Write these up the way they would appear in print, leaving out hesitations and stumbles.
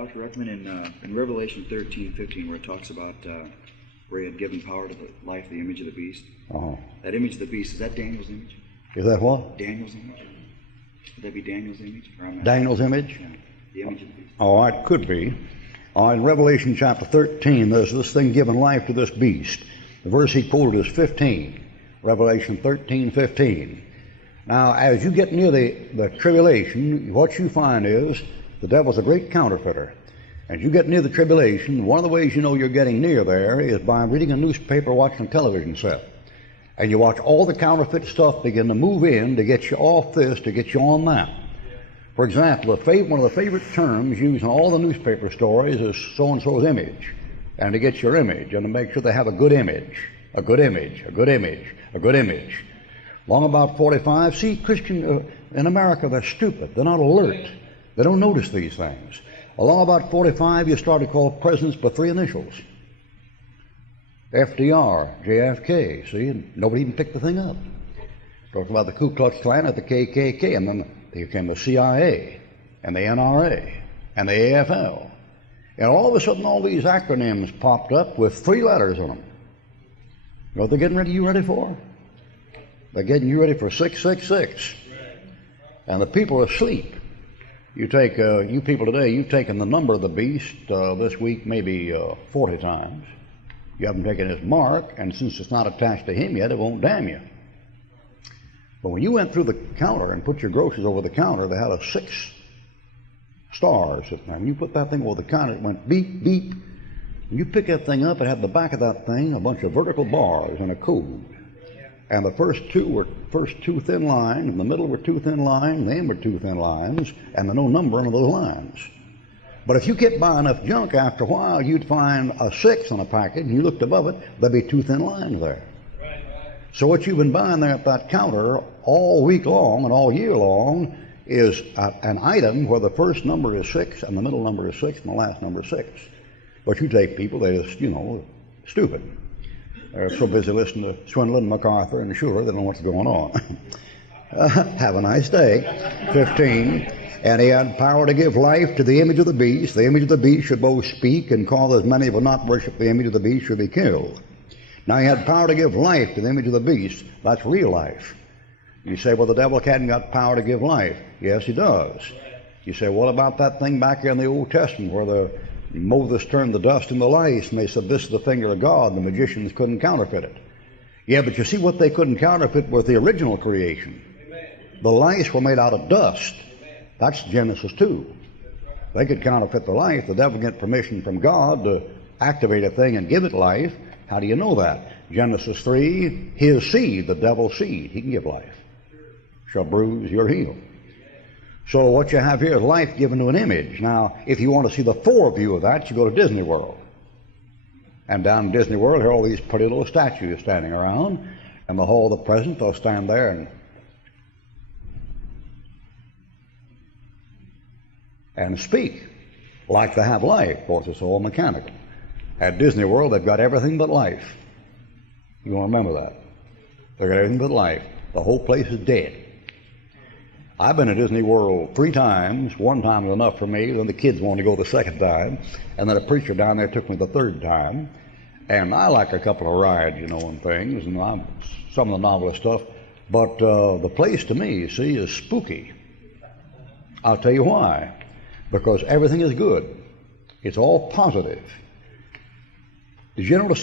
Dr. Ruckman, in Revelation 13:15, where it talks about where he had given power to the life, the image of the beast. That image of the beast, is that Daniel's image? Is that what? Daniel's image? Would that be Daniel's image? Daniel's image? Yeah, the image of the beast. Oh, it could be. In Revelation chapter 13, there's this thing giving life to this beast. The verse he quoted is 15, Revelation 13:15. Now, as you get near the tribulation, what you find is the devil's a great counterfeiter. As you get near the tribulation, one of the ways you know you're getting near there is by reading a newspaper, watching a television set. And you watch all the counterfeit stuff begin to move in to get you off this, to get you on that. For example, one of the favorite terms used in all the newspaper stories is so-and-so's image. And to get your image, and to make sure they have a good image, a good image, a good image, a good image. Long about 45, see, Christian in America, they're stupid. They're not alert. They don't notice these things. Along about 45, you start to call presidents by three initials. FDR, JFK, see, and nobody even picked the thing up. Talking about the Ku Klux Klan at the KKK, and then they became the CIA, and the NRA, and the AFL. And all of a sudden, all these acronyms popped up with three letters on them. You know what they're getting you ready for? They're getting you ready for 666. And the people are asleep. You take, you people today, you've taken the number of the beast this week maybe 40 times. You haven't taken his mark, and since it's not attached to him yet, it won't damn you. But when you went through the counter and put your groceries over the counter, they had a 6 stars. And you put that thing over the counter, it went beep, beep. And you pick that thing up, it had the back of that thing a bunch of vertical bars and a code. And the first two were two thin lines, in the middle were two thin lines, the end were two thin lines, and there's no number under those lines. But if you kept buying enough junk, after a while you'd find a 6 on a package, and you looked above it, there'd be two thin lines there. So what you've been buying there at that counter all week long and all year long is an item where the first number is 6, and the middle number is 6, and the last number is 6. But you take people, they're just, stupid. They're so busy listening to Swindler and MacArthur and Schuller, they don't know what's going on. Have a nice day. 15. And he had power to give life to the image of the beast. The image of the beast should both speak and call as many who not worship the image of the beast should be killed. Now he had power to give life to the image of the beast. That's real life. You say, well, the devil hadn't got power to give life. Yes, he does. You say, what about that thing back here in the Old Testament where Moses turned the dust into lice, and they said, this is the finger of God. The magicians couldn't counterfeit it. Yeah, but you see what they couldn't counterfeit was the original creation. The lice were made out of dust. That's Genesis 2. They could counterfeit the life. The devil get permission from God to activate a thing and give it life. How do you know that? Genesis 3, his seed, the devil's seed, he can give life. Shall bruise your heel. So what you have here is life given to an image. Now, if you want to see the foreview of that, you go to Disney World. And down in Disney World, there are all these pretty little statues standing around. And the Hall of the President, they'll stand there and speak like they have life. Of course, it's all mechanical. At Disney World, they've got everything but life. You want to remember that. They've got everything but life. The whole place is dead. I've been to Disney World 3 times. One time was enough for me. Then the kids wanted to go the second time. And then a preacher down there took me the 3rd time. And I like a couple of rides, and things, and some of the novelist stuff. But the place to me, see, is spooky. I'll tell you why. Because everything is good. It's all positive. Did you notice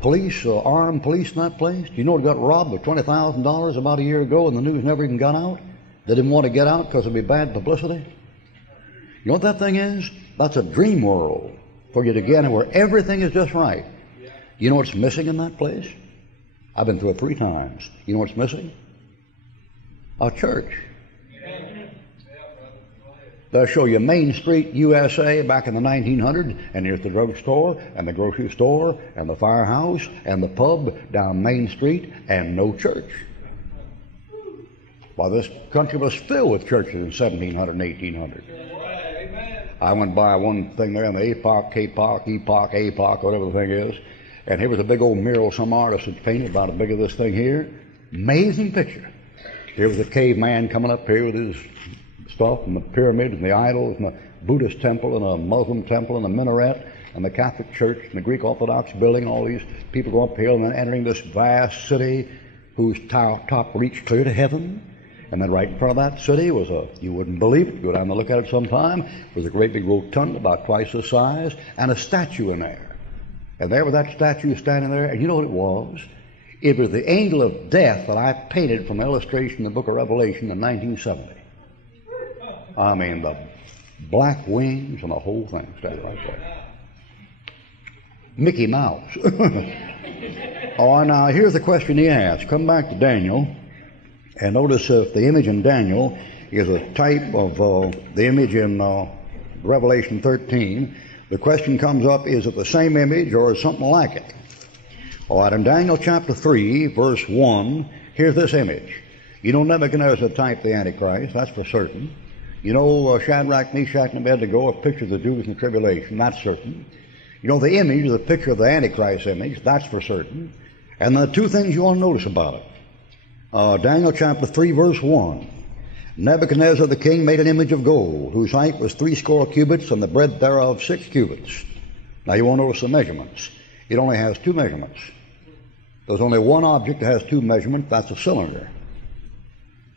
police, armed police in that place? Do you know it got robbed of $20,000 about a year ago and the news never even got out? They didn't want to get out because it would be bad publicity? You know what that thing is? That's a dream world for you to get in where everything is just right. You know what's missing in that place? I've been through it 3 times. You know what's missing? A church. They'll show you Main Street, USA, back in the 1900s, and here's the drugstore, and the grocery store, and the firehouse, and the pub down Main Street, and no church. Why, this country was filled with churches in 1700 and 1800. I went by one thing there in the APOC, whatever the thing is, and here was a big old mural some artist had painted about as big as this thing here. Amazing picture. Here was a caveman coming up here with his stuff and the pyramids and the idols and Buddhist temple and a Muslim temple and a minaret and the Catholic Church and the Greek Orthodox building. All these people go up the hill and then entering this vast city whose top reached clear to heaven. And then right in front of that city was you wouldn't believe it, go down and look at it sometime, was a great big rotunda about twice the size and a statue in there. And there was that statue standing there, and you know what it was? It was the angel of death that I painted from illustration in the book of Revelation in 1970. I mean, the black wings and the whole thing standing right there. Mickey Mouse. All right, now here's the question he asked. Come back to Daniel. And notice if the image in Daniel is a type of the image in Revelation 13, the question comes up, is it the same image or is something like it? All right, in Daniel chapter 3, verse 1, here's this image. You know Nebuchadnezzar is a type of the Antichrist, that's for certain. You know Shadrach, Meshach, and Abednego are pictures of the Jews in the tribulation, that's certain. You know the image is a picture of the Antichrist image, that's for certain. And the two things you want to notice about it. Daniel chapter 3, verse 1. Nebuchadnezzar the king made an image of gold, whose height was 60 cubits, and the breadth thereof 6 cubits. Now you want to notice the measurements. It only has 2 measurements. There's only one object that has 2 measurements, that's a cylinder.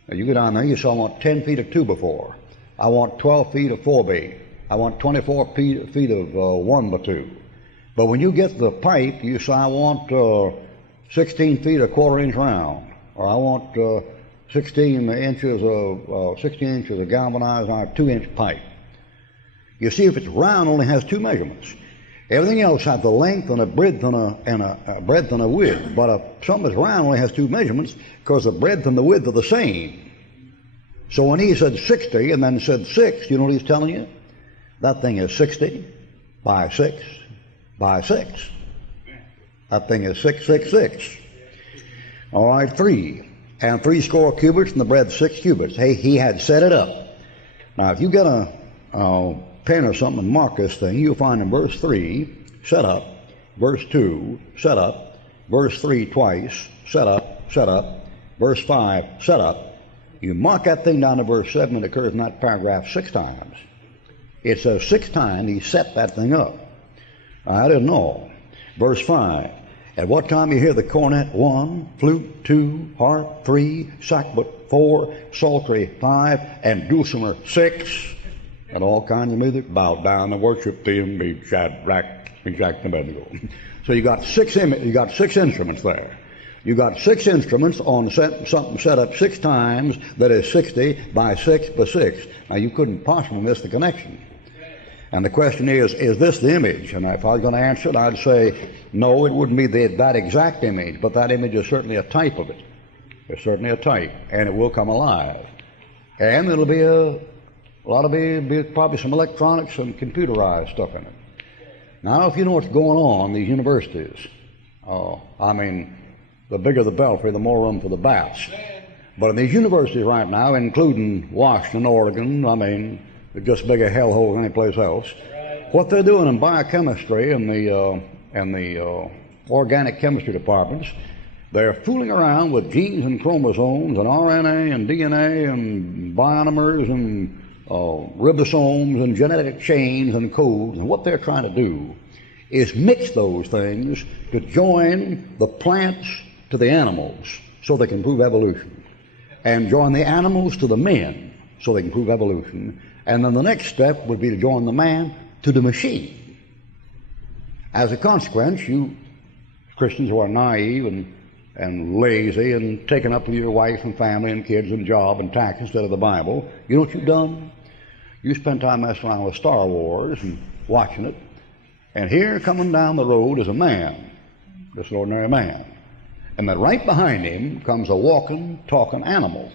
Now you go down there, you saw I want 10 feet of 2 before. I want 12 feet of 4 by. I want 24 feet of 1 by 2. But when you get the pipe, you say I want 16 feet a quarter inch round. Or I want 16 inches of galvanized iron 2-inch pipe. You see, if it's round, it only has 2 measurements. Everything else has the length and a breadth and a breadth and a width. But if something that's round only has 2 measurements because the breadth and the width are the same. So when he said 60 and then said 6, you know what he's telling you? That thing is 60 by 6 by 6. That thing is 666. All right, 3. And 60 cubits and the breadth 6 cubits. Hey, he had set it up. Now, if you get a pen or something and mark this thing, you'll find in verse 3, set up, verse 2, set up, verse 3 twice, set up, verse 5, set up. You mark that thing down to verse 7, it occurs in that paragraph 6 times. It says 6 times he set that thing up. I didn't know. Verse 5. At what time you hear the cornet 1, flute 2, harp 3, sackbut 4, psaltery 5, and dulcimer 6, and all kinds of music, bow down and worship him, be Shadrach, Meshach, and Abednego. So you got 6 instruments there. You got 6 instruments on something set up 6 times that is 60 by 6 by 6. Now you couldn't possibly miss the connection. And the question is this the image? And if I was going to answer it, I'd say, no, it wouldn't be that exact image, but that image is certainly a type of it. It's certainly a type, and it will come alive. And it'll be probably some electronics and computerized stuff in it. Now, if you know what's going on in these universities, the bigger the belfry, the more room for the bats. But in these universities right now, including Washington, Oregon, they're just bigger hellhole than any place else. What they're doing in biochemistry and the organic chemistry departments, they're fooling around with genes and chromosomes and RNA and DNA and bionomers and ribosomes and genetic chains and codes. And what they're trying to do is mix those things to join the plants to the animals so they can prove evolution, and join the animals to the men so they can prove evolution. And then the next step would be to join the man to the machine. As a consequence, you Christians who are naive and lazy and taken up with your wife and family and kids and job and tax instead of the Bible, you know what you've done? You spend time messing around with Star Wars and watching it, and here coming down the road is a man, just an ordinary man. And then right behind him comes a walking, talking animal,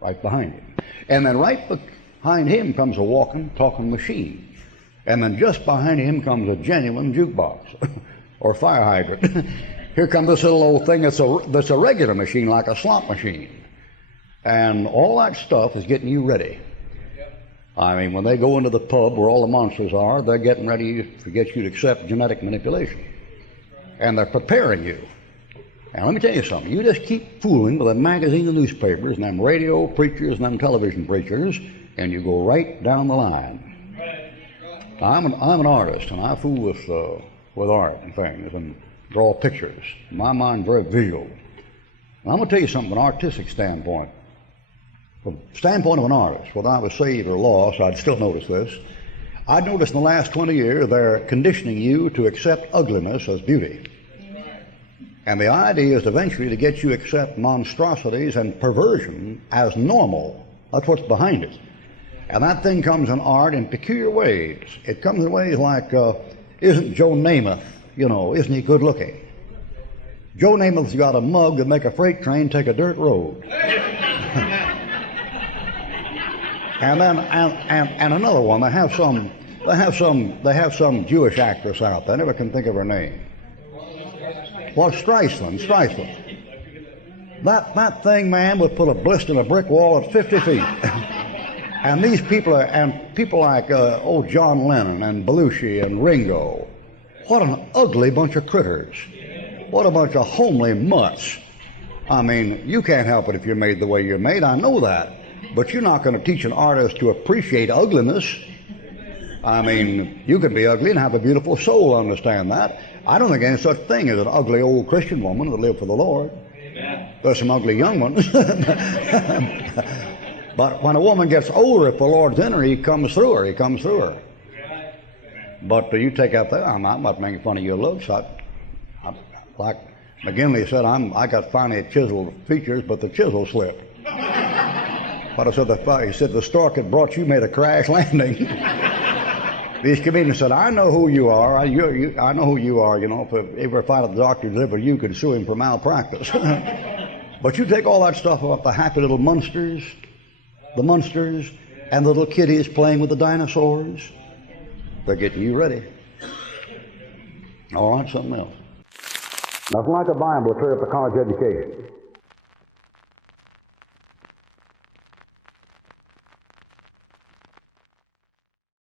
right behind him. And then right behind him comes a walking, talking machine. And then just behind him comes a genuine jukebox or fire hydrant. Here comes this little old thing that's a regular machine, like a slot machine. And all that stuff is getting you ready. When they go into the pub where all the monsters are, they're getting ready to get you to accept genetic manipulation. And they're preparing you. Now, let me tell you something. You just keep fooling with the magazines and newspapers and them radio preachers and them television preachers, and you go right down the line. I'm an artist, and I fool with art and things and draw pictures. My mind's very visual. And I'm going to tell you something from an artistic standpoint. From the standpoint of an artist, whether I was saved or lost, I'd still notice this. I'd noticed in the last 20 years they're conditioning you to accept ugliness as beauty. Amen. And the idea is eventually to get you to accept monstrosities and perversion as normal. That's what's behind it. And that thing comes in art in peculiar ways. It comes in ways like, isn't Joe Namath, isn't he good looking? Joe Namath's got a mug that make a freight train take a dirt road. And then and another one, they have some Jewish actress out there. I never can think of her name. Well, Streisand. That thing, man, would put a blister in a brick wall at 50 feet. And these people like John Lennon and Belushi and Ringo. What an ugly bunch of critters. What a bunch of homely mutts. I mean, you can't help it if you're made the way you're made. I know that. But you're not going to teach an artist to appreciate ugliness. I mean, you can be ugly and have a beautiful soul, understand that. I don't think any such thing as an ugly old Christian woman that lived for the Lord. Amen. There's some ugly young ones. But when a woman gets older, if the Lord's in her, he comes through her. But you take out that, I'm not making fun of your looks. Like McGinley said, I got finely chiseled features, but the chisel slipped. But he said the stork that brought you made a crash landing. These comedians said, I know who you are. I know who you are. If ever fight at the doctor's liver, you could sue him for malpractice. But you take all that stuff about the happy little monsters, and the little kiddies playing with the dinosaurs. They're getting you ready. All right, something else. Nothing like a Bible to clear up a college education.